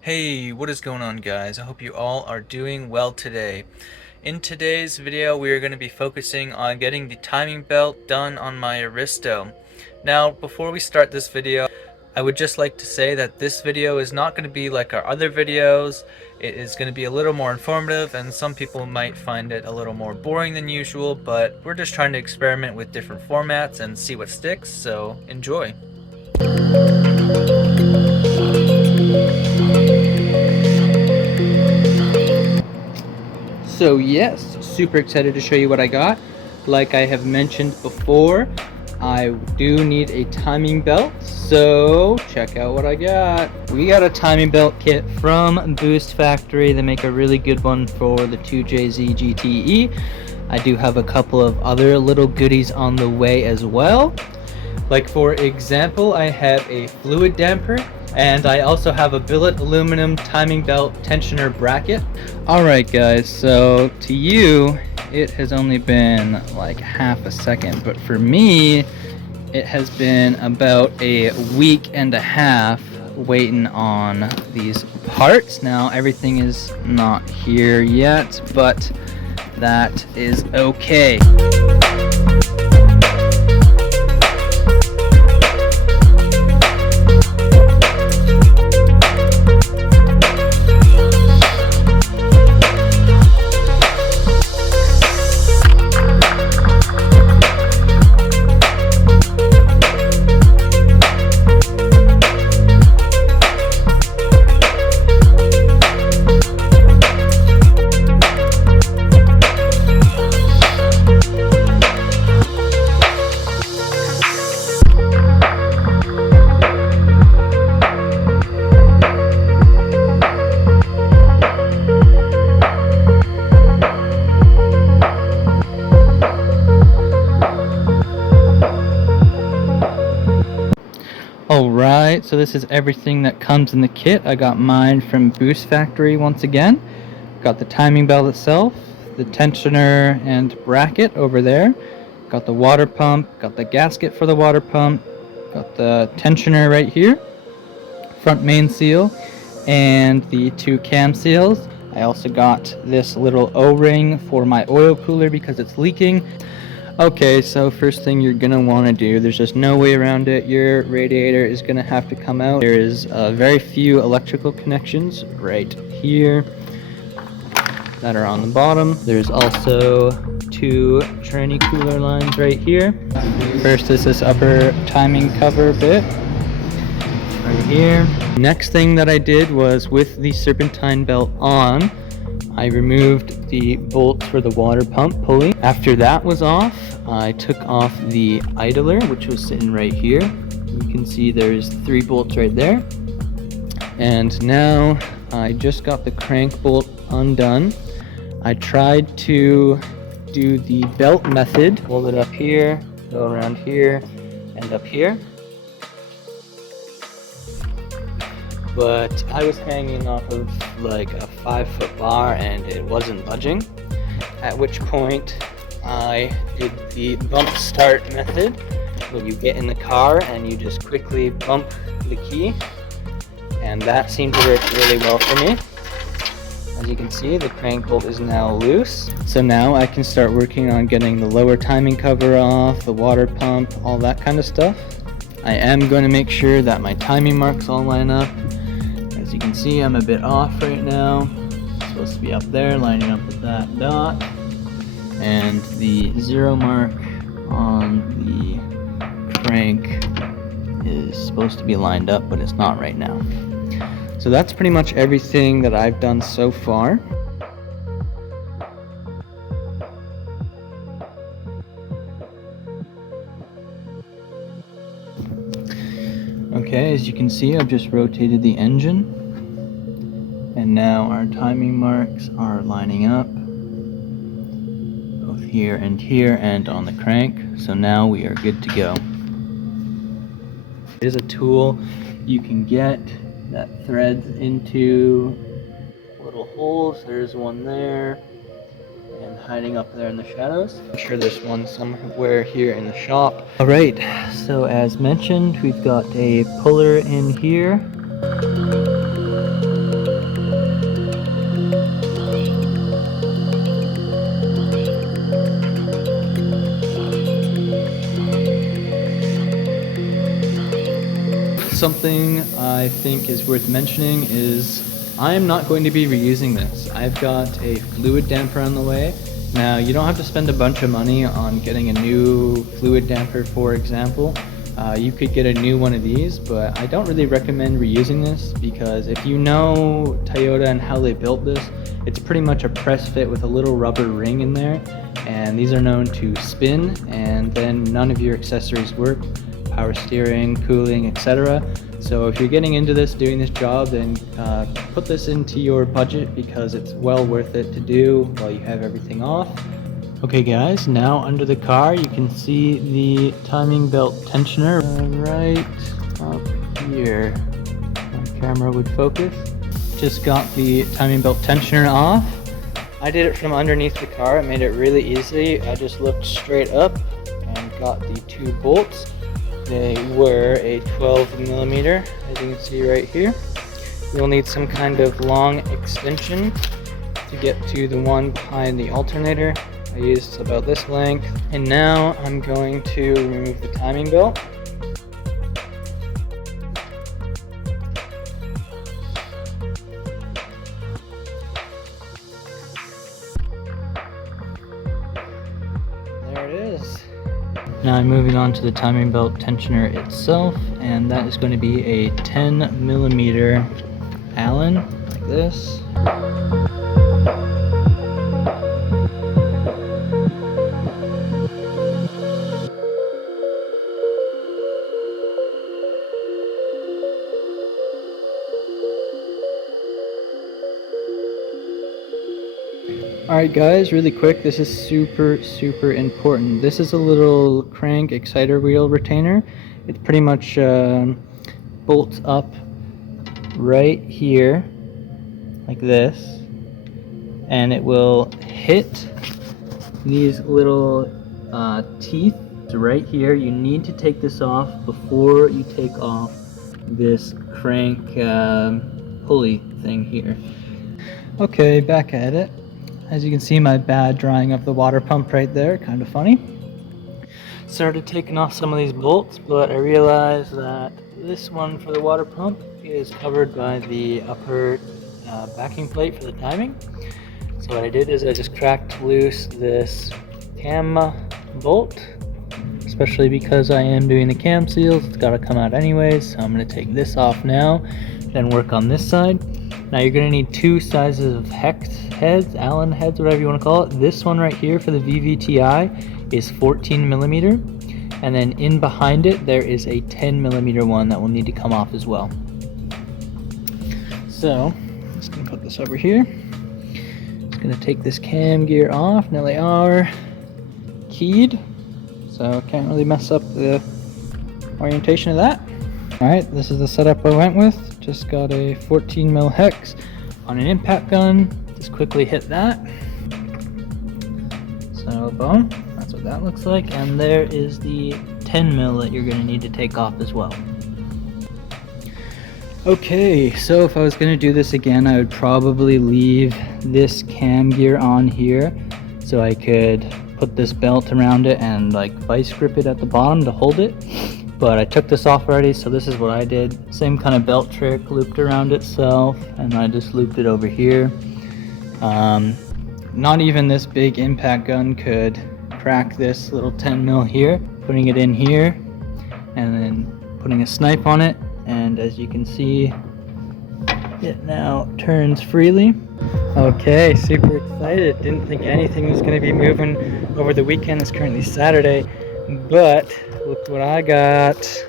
Hey, what is going on, guys? I hope you all are doing well today. In today's video, we are going to be focusing on getting the timing belt done on my Aristo. Now, before we start this video, I would just like to say that this video is not going to be like our other videos. It is going to be a little more informative, and some people might find it a little more boring than usual, but we're just trying to experiment with different formats and see what sticks, so enjoy. So yes, super excited to show you what I got. Like I have mentioned before, I do need a timing belt, so check out what I got. We got a timing belt kit from Boost Factory. They make a really good one for the 2JZ GTE. I do have a couple of other little goodies on the way as well. Like for example, I have a fluid damper, and I also have a billet aluminum timing belt tensioner bracket. Alright guys, so to you, it has only been like half a second, but for me, it has been about a week and a half waiting on these parts. Now everything is not here yet, but that is okay. Alright, so this is everything that comes in the kit. I got mine from Boost Factory once again. Got the timing belt itself, the tensioner and bracket over there. Got the water pump, got the gasket for the water pump, got the tensioner right here, front main seal, and the two cam seals. I also got this little O-ring for my oil cooler because it's leaking. Okay, so first thing you're gonna want to do, there's just no way around it, your radiator is gonna have to come out. There is very few electrical connections right here that are on the bottom. There's also two tranny cooler lines right here. First is this upper timing cover bit right here. Next thing that I did was, with the serpentine belt on, I removed the bolts for the water pump pulley. After that was off, I took off the idler, which was sitting right here. You can see there's 3 bolts right there. And now I just got the crank bolt undone. I tried to do the belt method, hold it up here, go around here, and up here. But I was hanging off of like a 5-foot bar and it wasn't budging, at which point I did the bump start method, where you get in the car and you just quickly bump the key, and that seemed to work really well for me. As you can see, the crank bolt is now loose, so now I can start working on getting the lower timing cover off, the water pump, all that kind of stuff. I am going to make sure that my timing marks all line up. As you can see, I'm a bit off right now. It's supposed to be up there, lining up with that dot. And the 0 mark on the crank is supposed to be lined up, but it's not right now. So that's pretty much everything that I've done so far. Okay, as you can see, I've just rotated the engine, and now our timing marks are lining up, both here and on the crank. So now we are good to go. It is a tool you can get that threads into little holes. There's one there, and hiding up there in the shadows. I'm sure there's one somewhere here in the shop. Alright, so as mentioned, we've got a puller in here. something I think is worth mentioning is I am not going to be reusing this. I've got a fluid damper on the way. Now, you don't have to spend a bunch of money on getting a new fluid damper, for example. You could get a new one of these, but I don't really recommend reusing this because if you know Toyota and how they built this, it's pretty much a press fit with a little rubber ring in there, and these are known to spin, and then none of your accessories work, power steering, cooling, etc. So if you're getting into this, doing this job, then put this into your budget because it's well worth it to do while you have everything off. Okay guys, now under the car you can see the timing belt tensioner right up here. My camera would focus. Just got the timing belt tensioner off. I did it from underneath the car. It made it really easy. I just looked straight up and got the two bolts. They were a 12mm, as you can see right here. You'll need some kind of long extension to get to the one behind the alternator. I used about this length. And now I'm going to remove the timing belt. There it is. Now I'm moving on to the timing belt tensioner itself, and that is going to be a 10mm Allen, like this. Alright guys, really quick, this is super important. This is a little crank exciter wheel retainer. It pretty much bolts up right here, like this, and it will hit these little teeth right here. You need to take this off before you take off this crank pulley thing here. Okay, back at it. As you can see, my bad drying up the water pump right there, kind of funny. Started taking off some of these bolts, but I realized that this one for the water pump is covered by the upper backing plate for the timing. So what I did is I just cracked loose this cam bolt, especially because I am doing the cam seals. It's got to come out anyways, so I'm going to take this off now, then work on this side. Now you're going to need two sizes of hex heads, Allen heads, whatever you want to call it. This one right here for the VVTi is 14mm, and then in behind it there is a 10mm one that will need to come off as well. So I'm just going to put this over here. Just going to take this cam gear off. Now they are keyed, so can't really mess up the orientation of that. Alright, this is the setup I went with. Just got a 14mm hex on an impact gun. Just quickly hit that. So boom, that's what that looks like. And there is the 10mm that you're going to need to take off as well. Okay, so if I was going to do this again, I would probably leave this cam gear on here so I could put this belt around it and like vice grip it at the bottom to hold it. But I took this off already, so this is what I did. Same kind of belt trick, looped around itself, and I just looped it over here. Not even this big impact gun could crack this little 10mm here. Putting it in here, and then putting a snipe on it, and as you can see, it now turns freely. Okay, super excited. Didn't think anything was going to be moving over the weekend. It's currently Saturday, but look what I got.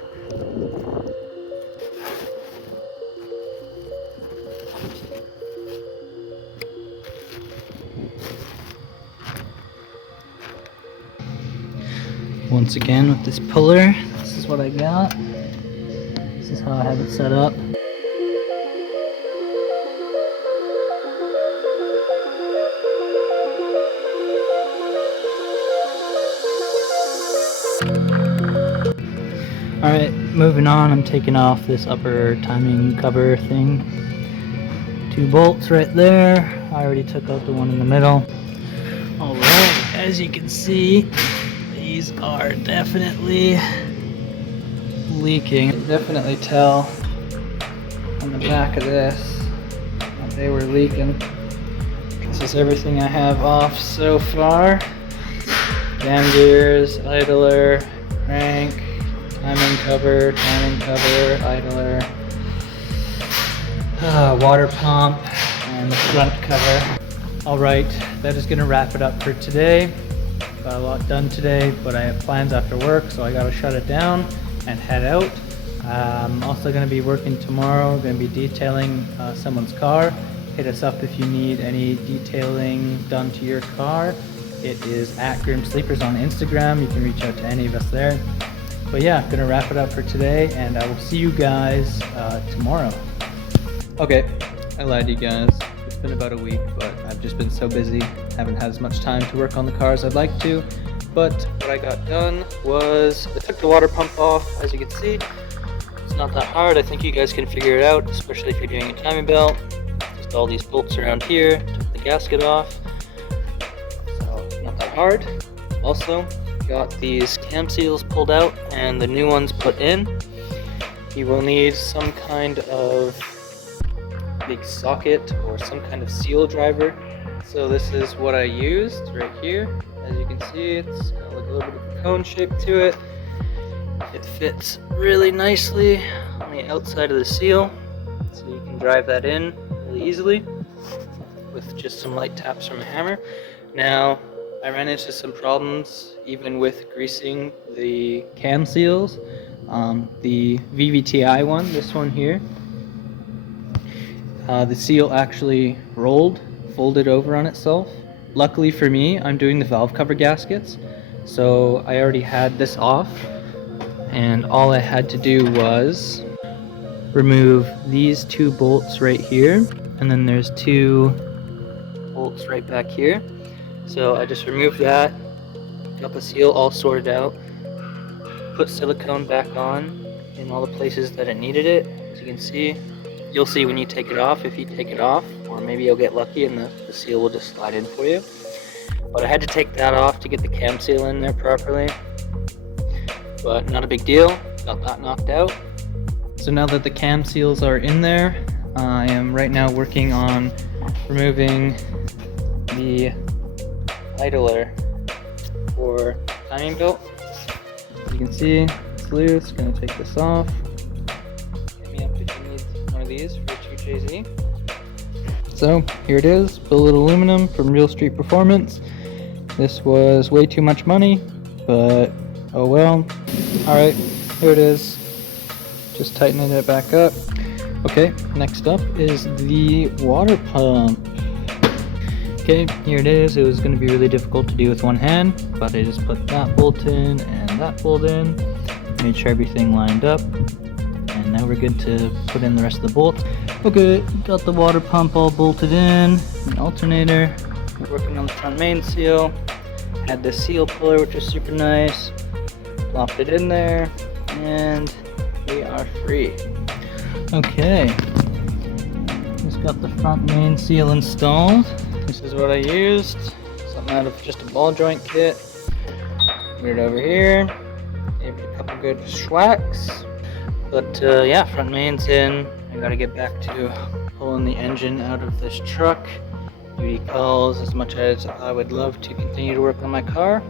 Once again with this puller, this is what I got. This is how I have it set up. Alright, moving on, I'm taking off this upper timing cover thing. Two bolts right there. I already took out the one in the middle. Alright, as you can see, these are definitely leaking. You can definitely tell on the back of this that they were leaking. This is everything I have off so far. Cam gears, idler, crank, timing cover, idler, water pump, and the front cover. Alright, that is going to wrap it up for today. Got a lot done today, but I have plans after work, so I got to shut it down and head out. I'm also going to be working tomorrow, going to be detailing someone's car. Hit us up if you need any detailing done to your car. It is at Grim Sleepers on Instagram. You can reach out to any of us there. But yeah, gonna wrap it up for today, and I will see you guys tomorrow. Okay, I lied to you guys. It's been about a week, but I've just been so busy. Haven't had as much time to work on the car as I'd like to. But what I got done was I took the water pump off, as you can see. It's not that hard. I think you guys can figure it out, especially if you're doing a timing belt. Just all these bolts around here, took the gasket off. Not that hard. Also got these cam seals pulled out and the new ones put in. You will need some kind of big socket or some kind of seal driver. So this is what I used right here. As you can see, it's got like a little bit of a cone shape to it. It fits really nicely on the outside of the seal, so you can drive that in really easily with just some light taps from a hammer. Now, I ran into some problems even with greasing the cam seals. The VVTi one, this one here, the seal actually folded over on itself. Luckily for me, I'm doing the valve cover gaskets, so I already had this off, and all I had to do was remove these two bolts right here, and then there's two bolts right back here. So I just removed that, got the seal all sorted out, put silicone back on in all the places that it needed it. As you can see, you'll see when you take it off, if you take it off, or maybe you'll get lucky and the seal will just slide in for you. But I had to take that off to get the cam seal in there properly. But not a big deal, got that knocked out. So now that the cam seals are in there, I am right now working on removing the idler for timing belt. As you can see, it's loose. Gonna take this off. Hit me up if you need one of these for 2JZ. So here it is, billet aluminum from Real Street Performance. This was way too much money, but oh well. Alright, here it is. Just tightening it back up. Okay, next up is the water pump. Okay, here it is. It was going to be really difficult to do with one hand, but I just put that bolt in and that bolt in, made sure everything lined up, and now we're good to put in the rest of the bolts. Okay, got the water pump all bolted in, an alternator, working on the front main seal, had the seal puller which is super nice, plopped it in there, and we are free. Okay, just got the front main seal installed. This is what I used, something out of just a ball joint kit. Put it over here, gave it a couple good schwacks. But yeah, front main's in. I gotta get back to pulling the engine out of this truck. Duty calls, as much as I would love to continue to work on my car.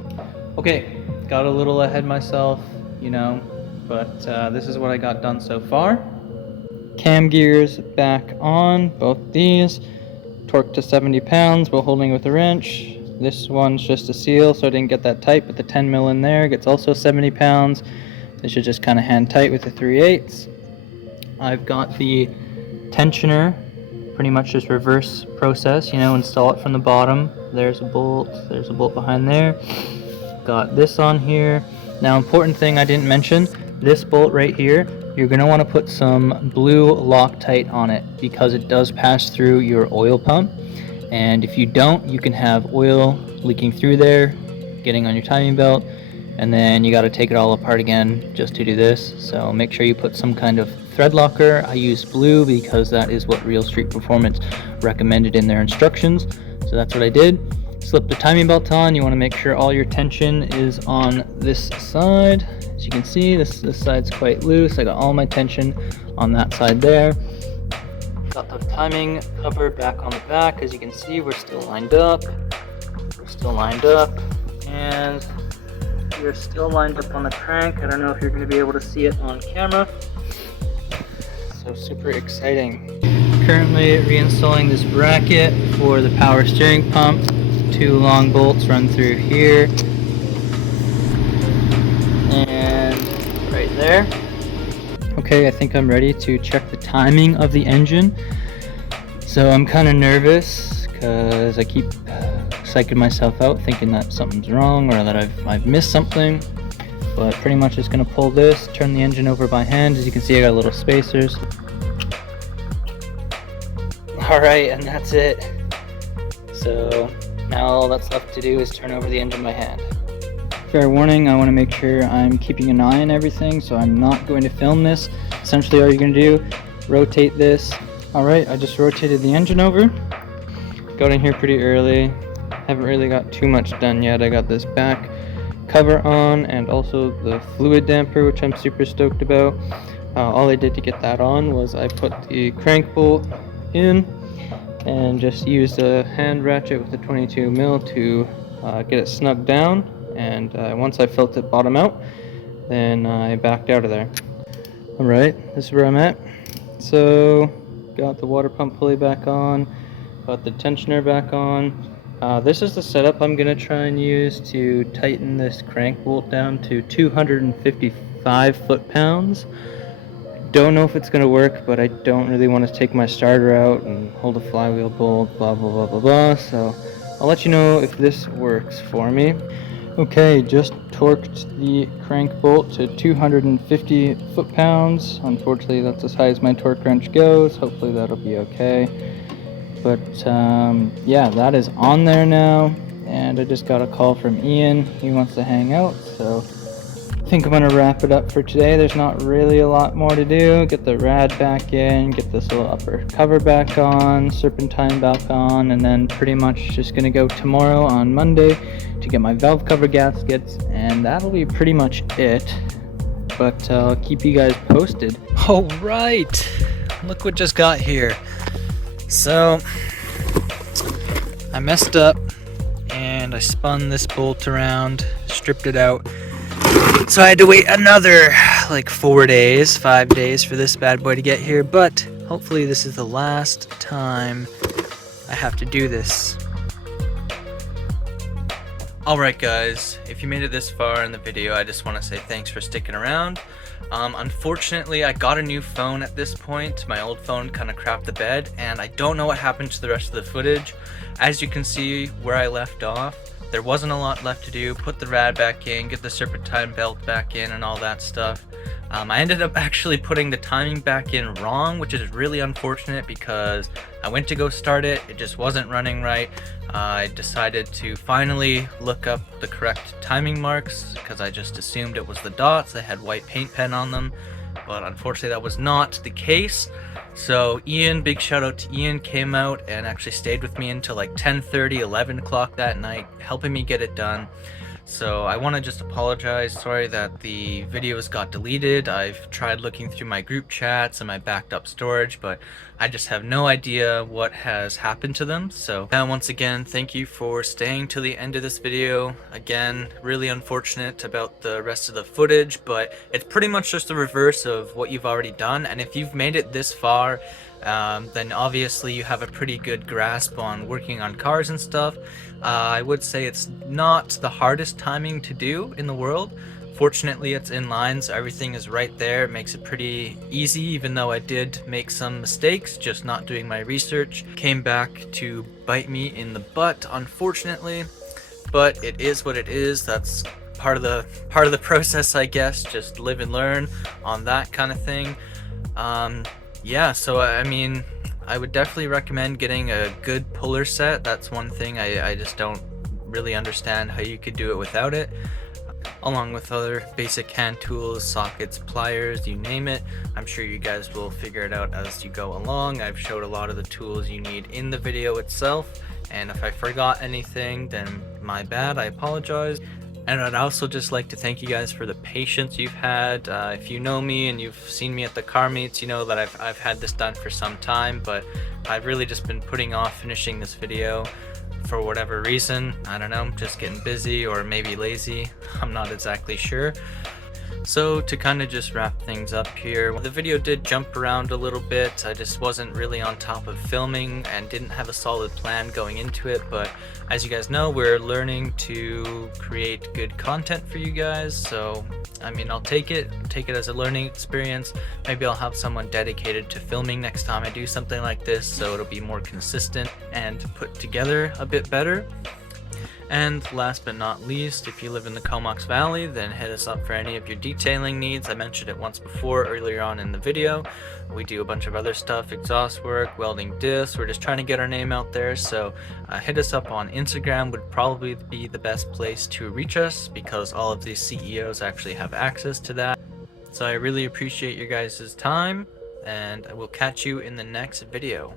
Okay, got a little ahead myself, you know, but this is what I got done so far. Cam gears back on, both these. Torque to 70 pounds while holding with a wrench. This one's just a seal, so I didn't get that tight, but the 10 mil in there gets also 70 pounds. This should just kind of hand tight with the 3/8. I've got the tensioner, pretty much just reverse process, you know, install it from the bottom. There's a bolt behind there. Got this on here. Now, important thing I didn't mention, this bolt right here, you're going to want to put some blue Loctite on it because it does pass through your oil pump, and if you don't, you can have oil leaking through there, getting on your timing belt, and then you got to take it all apart again just to do this. So make sure you put some kind of thread locker. I use blue because that is what Real Street Performance recommended in their instructions, so that's what I did. Slip the timing belt on. You want to make sure all your tension is on this side. As you can see, this side's quite loose. I got all my tension on that side there. Got the timing cover back on the back. As you can see, we're still lined up. And we're still lined up on the crank. I don't know if you're going to be able to see it on camera. So super exciting. Currently reinstalling this bracket for the power steering pump. 2 long bolts run through here and right there. Okay, I think I'm ready to check the timing of the engine. So I'm kind of nervous because I keep psyching myself out thinking that something's wrong or that I've missed something. But pretty much just gonna pull this, turn the engine over by hand. As you can see, I got little spacers. Alright, and that's it. So now all that's left to do is turn over the engine by hand. Fair warning, I want to make sure I'm keeping an eye on everything, so I'm not going to film this. Essentially all you're going to do, rotate this. Alright, I just rotated the engine over. Got in here pretty early. Haven't really got too much done yet. I got this back cover on and also the fluid damper, which I'm super stoked about. All I did to get that on was I put the crank bolt in and just used a hand ratchet with a 22 mil to get it snugged down. And once I felt it bottom out, then I backed out of there. Alright, this is where I'm at. So, got the water pump pulley back on, got the tensioner back on. This is the setup I'm going to try and use to tighten this crank bolt down to 255 foot-pounds. Don't know if it's going to work, but I don't really want to take my starter out and hold a flywheel bolt, blah blah blah blah blah, so I'll let you know if this works for me. Okay, just torqued the crank bolt to 250 foot-pounds. Unfortunately, that's as high as my torque wrench goes. Hopefully that'll be okay. But yeah, that is on there now, and I just got a call from Ian. He wants to hang out, so I think I'm going to wrap it up for today. There's not really a lot more to do. Get the rad back in, get this little upper cover back on, serpentine back on, and then pretty much just going to go tomorrow on Monday to get my valve cover gaskets, and that'll be pretty much it. But I'll keep you guys posted. Alright, look what just got here. So, I messed up, and I spun this bolt around, stripped it out. So I had to wait another like 5 days for this bad boy to get here, but hopefully this is the last time I have to do this. Alright guys, if you made it this far in the video, I just want to say thanks for sticking around. Unfortunately, I got a new phone at this point. My old phone kind of crapped the bed, and I don't know what happened to the rest of the footage. As you can see where I left off, there wasn't a lot left to do. Put the rad back in, get the serpentine belt back in, and all that stuff. I ended up actually putting the timing back in wrong, which is really unfortunate because I went to go start it, it just wasn't running right. I decided to finally look up the correct timing marks because I just assumed it was the dots. They had white paint pen on them, but unfortunately that was not the case. So Ian, big shout out to Ian, came out and actually stayed with me until like 10:30, 11 o'clock that night, helping me get it done. So I want to just apologize, sorry that the videos got deleted. I've tried looking through my group chats and my backed up storage, but I just have no idea what has happened to them. So once again, thank you for staying till the end of this video. Again, really unfortunate about the rest of the footage, but it's pretty much just the reverse of what you've already done. And if you've made it this far, then obviously you have a pretty good grasp on working on cars and stuff. I would say it's not the hardest timing to do in the world. Fortunately, it's in line, so everything is right there. It makes it pretty easy, even though I did make some mistakes, just not doing my research. Came back to bite me in the butt, unfortunately, but it is what it is. That's part of the process, I guess. Just live and learn on that kind of thing. Yeah, so I mean, I would definitely recommend getting a good puller set. That's one thing I just don't really understand how you could do it without it. along with other basic hand tools, sockets, pliers, you name it. I'm sure you guys will figure it out as you go along. I've showed a lot of the tools you need in the video itself, and if I forgot anything, then my bad, I apologize. And I'd also just like to thank you guys for the patience you've had. If you know me and you've seen me at the car meets, you know that I've had this done for some time, but I've really just been putting off finishing this video for whatever reason. I don't know, just getting busy or maybe lazy. I'm not exactly sure. So to kind of just wrap things up here, the video did jump around a little bit. I just wasn't really on top of filming and didn't have a solid plan going into it, but as you guys know, we're learning to create good content for you guys. So I mean, I'll take it as a learning experience. Maybe I'll have someone dedicated to filming next time I do something like this, so it'll be more consistent and put together a bit better. And last but not least, if you live in the Comox Valley, then hit us up for any of your detailing needs. I mentioned it once before earlier on in the video. We do a bunch of other stuff, exhaust work, welding discs. We're just trying to get our name out there. So hit us up on Instagram would probably be the best place to reach us, because all of these CEOs actually have access to that. So I really appreciate your guys' time, and I will catch you in the next video.